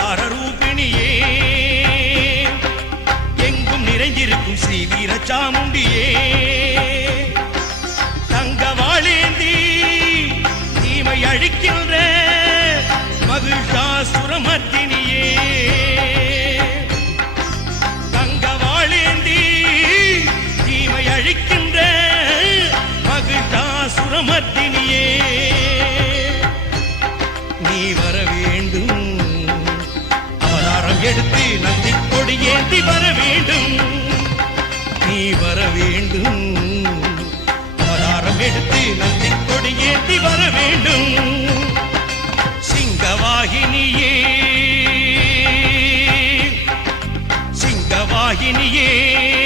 அவதார ரூபிணியே எங்கும் நிறைந்திருக்கும் ஸ்ரீ வீரச்சாமுண்டியே தங்கவாளேந்தி தீமை அழிக்கின்ற மகிழ்ச்சாசுரமத்தினியே தங்க வாழேந்தி தீமை அழிக்கின்ற மகிழ்காசுரமர்த்தினியே அவதாரம் நந்தி கொடி ஏந்தி வர வேண்டும். நீ வர வேண்டும். அவதாரம் எடுத்து நந்தி கொடி ஏந்தி வர வேண்டும். சிங்கவாகினியே. சிங்கவாகினியே.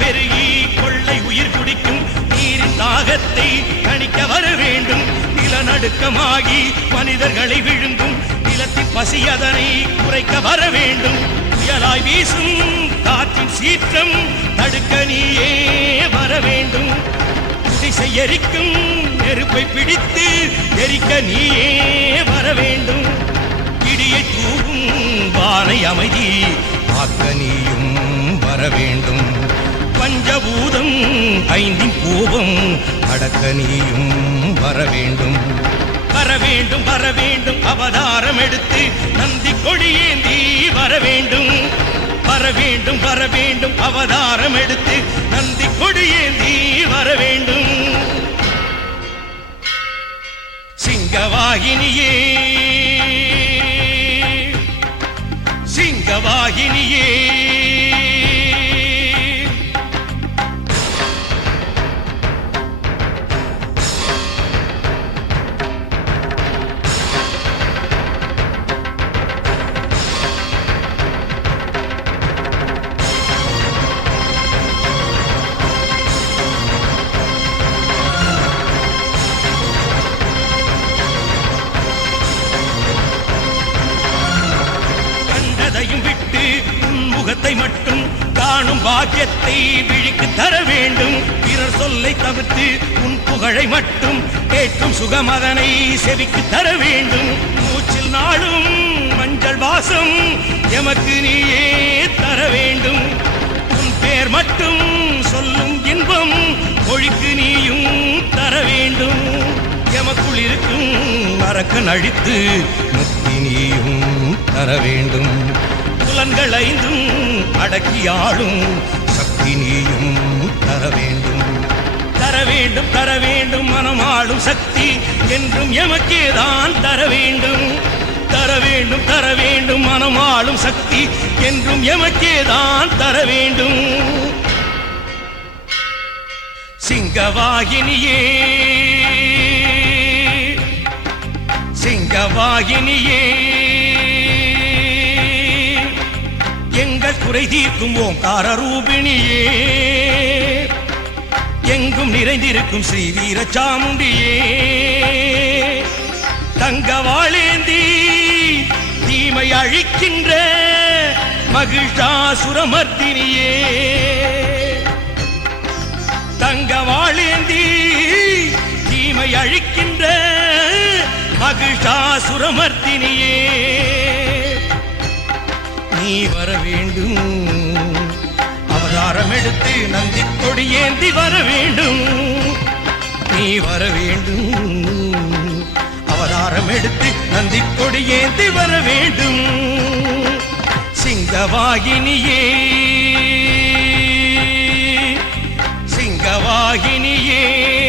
பெருகி கொள்ளை உயிர் குடிக்கும் நீரின் தாகத்தை கணிக்க வர வேண்டும். நிலநடுக்கமாகி மனிதர்களை விழுங்கும் நிலத்தின் பசி அதனை குறைக்க வர வேண்டும். புயலாய் வீசும் காற்றின் சீற்றம் தடுக்க நீயே வர வேண்டும். திசை எரிக்கும் நெருப்பை பிடித்து எரிக்க நீயே வர வேண்டும். இடியை தூவும் வானை அமைதி ஆக்க நீயும் வர வேண்டும். பஞ்சபூதம் ஐந்தின் கோபம் அடக்க நீயும் வர வேண்டும். வர வேண்டும் வர வேண்டும். அவதாரம் எடுத்து நந்தி கொடியேந்தி வர வேண்டும். வர வேண்டும் வர வேண்டும். அவதாரம் எடுத்து நந்தி கொடியேந்தி வர வேண்டும். சிங்கவாகினியே. சிங்கவாகினியே. உன் மட்டும் காணும் பாக்கியத்தை விழிக்கு தர வேண்டும். பிறர் சொல்லை தவிர்த்து உன் புகழை மட்டும் கேட்கும் சுகமதனை செவிக்கு தர வேண்டும். மூச்சில் நாளும் மஞ்சள் வாசம் எமக்கு நீயே தர வேண்டும். உன் பேர் மட்டும் சொல்லும் இன்பம் மொழிக்கு நீயும் தர வேண்டும். எமக்குள் இருக்கும் மறக்கன் அழித்து முக்தி நீயும் தர வேண்டும். புலன்கள் ஐந்தும் அடக்கி ஆளும் சக்தி நீயும் தர வேண்டும். தர வேண்டும் தர வேண்டும் மனமாளும் சக்தி என்றும் எமக்கேதான் தர வேண்டும். தர வேண்டும் தர வேண்டும் மனமாளும் சக்தி என்றும் எமக்கேதான் தர வேண்டும். சிங்கவாகினியே சிங்கவாகினியே. குறை தீர்க்கும் ஓங்கார ரூபிணியே. எங்கும் நிறைந்திருக்கும் ஸ்ரீ வீர சாமுண்டியே. தங்க வாழேந்தி தீமை அழிக்கின்ற மகிழ்ச்சாசுரமர்த்தினியே தங்கவாளேந்தி தீமை அழிக்கின்ற மகிழ்ச்சாசுரமர்த்தினியே நீ வர வேண்டும் அவதாரம் எடுத்து நந்தி கொடி ஏந்தி வர வேண்டும் நீ வர வேண்டும் அவதாரம் எடுத்து நந்தி கொடி ஏந்தி வர வேண்டும் சிங்கவாகினியே சிங்கவாகினியே. சிங்கவாகினியே.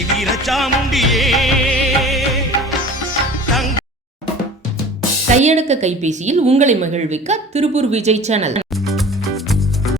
நிறைந்திருக்கும் வீரச்சாமுண்டியே கையடக்க கைபேசியில் உங்களை மகிழ்விக்க திருப்பூர் விஜய் சேனல்.